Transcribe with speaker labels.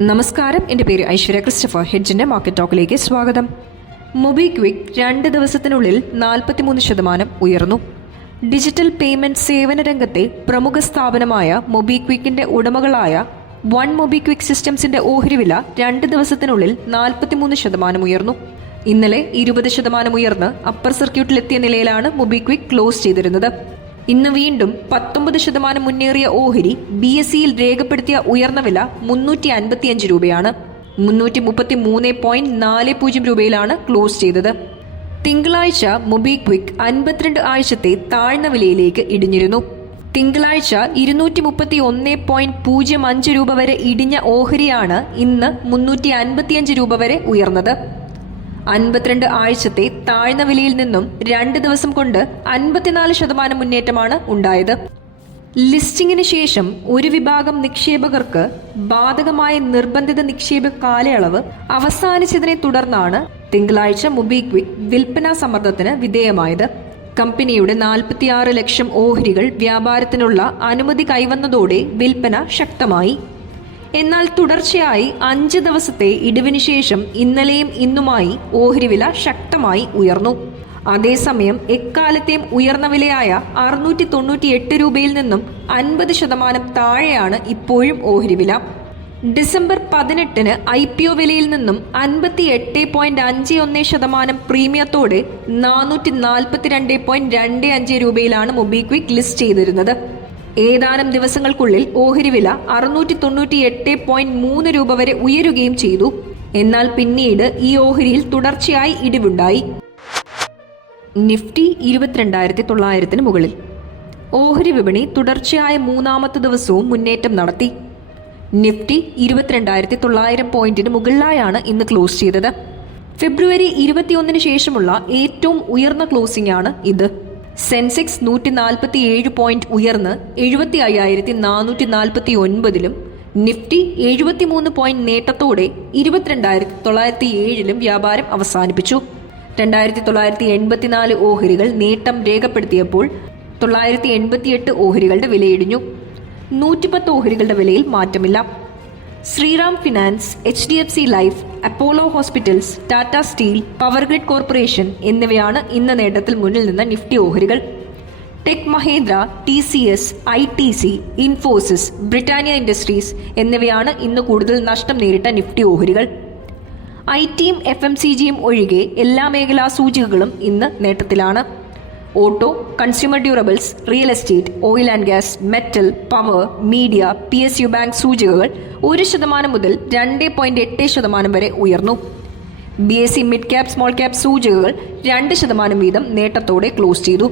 Speaker 1: നമസ്കാരം. എന്റെ പേര് ഐശ്വര്യ ക്രിസ്റ്റഫർ. ഹെഡ്ജിന്റെ മാർക്കറ്റ് ടോക്കിലേക്ക് സ്വാഗതം. മൊബിക്വിക് രണ്ട് ദിവസത്തിനുള്ളിൽ നാൽപ്പത്തിമൂന്ന് ശതമാനം ഉയർന്നു. ഡിജിറ്റൽ പേയ്മെന്റ് സേവന രംഗത്തെ പ്രമുഖ സ്ഥാപനമായ മൊബിക്വിക്കിന്റെ ഉടമകളായ വൺ മൊബിക്വിക് സിസ്റ്റംസിന്റെ ഓഹരി വില രണ്ട് ദിവസത്തിനുള്ളിൽ നാൽപ്പത്തിമൂന്ന് ശതമാനം ഉയർന്നു. ഇന്നലെ ഇരുപത് ശതമാനം ഉയർന്ന് അപ്പർ സർക്യൂട്ടിലെത്തിയ നിലയിലാണ് മൊബിക്വിക് ക്ലോസ് ചെയ്തിരുന്നത്. ഇന്ന് വീണ്ടും പത്തൊമ്പത് ശതമാനം മുന്നേറിയ ഓഹരി ബി എസ് സിയിൽ രേഖപ്പെടുത്തിയ ഉയർന്ന വില മുന്നൂറ്റി അൻപത്തിയഞ്ച് രൂപയാണ്. മുന്നൂറ്റി മുപ്പത്തി മൂന്ന് പോയിന്റ് നാല് പൂജ്യം രൂപയിലാണ് ക്ലോസ് ചെയ്തത്. തിങ്കളാഴ്ച മൊബിക്വിക് അൻപത്തിരണ്ട് ആഴ്ചത്തെ താഴ്ന്ന വിലയിലേക്ക് ഇടിഞ്ഞിരുന്നു. തിങ്കളാഴ്ച ഇരുന്നൂറ്റി മുപ്പത്തി ഒന്ന് പോയിന്റ് പൂജ്യം അഞ്ച് രൂപ വരെ ഇടിഞ്ഞ ഓഹരിയാണ് ഇന്ന് മുന്നൂറ്റി അൻപത്തിയഞ്ച് രൂപ വരെ ഉയർന്നത്. അൻപത്തിരണ്ട് ആഴ്ചത്തെ താഴ്ന്ന വിലയിൽ നിന്നും രണ്ട് ദിവസം കൊണ്ട് അൻപത്തിനാല് ശതമാനം മുന്നേറ്റമാണ് ഉണ്ടായത്. ലിസ്റ്റിംഗിന് ശേഷം ഒരു വിഭാഗം നിക്ഷേപകർക്ക് ബാധകമായ നിർബന്ധിത നിക്ഷേപ കാലയളവ് അവസാനിച്ചതിനെ തുടർന്നാണ് തിങ്കളാഴ്ച മൊബിക്വിക് വിൽപ്പനാ സമ്മർദ്ദത്തിന് വിധേയമായത്. കമ്പനിയുടെ നാൽപ്പത്തിയാറ് ലക്ഷം ഓഹരികൾ വ്യാപാരത്തിനുള്ള അനുമതി കൈവന്നതോടെ വിൽപ്പന ശക്തമായി. എന്നാൽ തുടർച്ചയായി അഞ്ച് ദിവസത്തെ ഇടിവിന് ശേഷം ഇന്നലെയും ഇന്നുമായി ഓഹരി വില ശക്തമായി ഉയർന്നു. അതേസമയം എക്കാലത്തെയും ഉയർന്ന വിലയായ അറുന്നൂറ്റി തൊണ്ണൂറ്റി എട്ട് രൂപയിൽ നിന്നും അൻപത് ശതമാനം താഴെയാണ് ഇപ്പോഴും ഓഹരി വില ഡിസംബർ പതിനെട്ടിന് ഐ പി ഒ വിലയിൽ നിന്നും അൻപത്തി എട്ട് പോയിന്റ് അഞ്ച് ഒന്ന് ശതമാനം പ്രീമിയത്തോടെ നാനൂറ്റി നാൽപ്പത്തി രണ്ട് പോയിന്റ് രണ്ട് അഞ്ച് രൂപയിലാണ് മൊബിക്വിക് ലിസ്റ്റ് ചെയ്തിരുന്നത്. ഏതാനും ദിവസങ്ങൾക്കുള്ളിൽ ഓഹരി വില അറുന്നൂറ്റി തൊണ്ണൂറ്റി എട്ട് പോയിന്റ് മൂന്ന് രൂപ വരെ ഉയരുകയും ചെയ്തു. എന്നാൽ പിന്നീട് ഈ ഓഹരിയിൽ തുടർച്ചയായി ഇടിവുണ്ടായി. നിഫ്റ്റി ഇരുപത്തിരണ്ടായിരത്തി തൊള്ളായിരത്തിന് മുകളിൽ. ഓഹരി വിപണി തുടർച്ചയായ മൂന്നാമത്തെ ദിവസവും മുന്നേറ്റം നടത്തി. നിഫ്റ്റി ഇരുപത്തിരണ്ടായിരത്തി തൊള്ളായിരം പോയിന്റിന് മുകളിലായാണ് ഇന്ന് ക്ലോസ് ചെയ്തത്. ഫെബ്രുവരി ഇരുപത്തിയൊന്നിന് ശേഷമുള്ള ഏറ്റവും ഉയർന്ന ക്ലോസിംഗ് ആണ് ഇത്. സെൻസെക്സ് നൂറ്റി നാൽപ്പത്തി ഏഴ് പോയിന്റ് ഉയർന്ന് എഴുപത്തി അയ്യായിരത്തി നാനൂറ്റി നാൽപ്പത്തി ഒൻപതിലും നിഫ്റ്റി എഴുപത്തിമൂന്ന് പോയിന്റ് നേട്ടത്തോടെ ഇരുപത്തിരണ്ടായിരത്തി തൊള്ളായിരത്തി ഏഴിലും വ്യാപാരം അവസാനിപ്പിച്ചു. രണ്ടായിരത്തി തൊള്ളായിരത്തി എൺപത്തിനാല് ഓഹരികൾ നേട്ടം രേഖപ്പെടുത്തിയപ്പോൾ തൊള്ളായിരത്തി എൺപത്തിയെട്ട് ഓഹരികളുടെ വിലയിടിഞ്ഞു. നൂറ്റിപ്പത്ത് ഓഹരികളുടെ വിലയിൽ മാറ്റമില്ല. Shriram finance H D F C life Apollo hospitals Tata steel power grid corporation എന്നിവയാണ് ഇന്ന് നേട്ടത്തിൽ മുന്നിൽ നിന്ന നിഫ്റ്റി ഓഹരികൾ. Tech Mahindra T C S I T C Infosys Britannia industries എന്നിവയാണ് ഇന്ന് കൂടുതൽ നഷ്ടം നേരിട്ട നിഫ്റ്റി ഓഹരികൾ. ഐ ടിയും എഫ് എം സി ജിയും ഒഴികെ എല്ലാ മേഖലാ സൂചികകളും ഇന്ന് നേട്ടത്തിലാണ്. Auto consumer durables real estate oil and gas metal power media P S U bank സൂചികകൾ ഒരു ശതമാനം മുതൽ രണ്ട് പോയിന്റ് എട്ട് ശതമാനം വരെ ഉയർന്നു. B S C mid cap small cap സൂചികകൾ രണ്ട് ശതമാനം വീതം നേട്ടത്തോടെ ക്ലോസ് ചെയ്തു.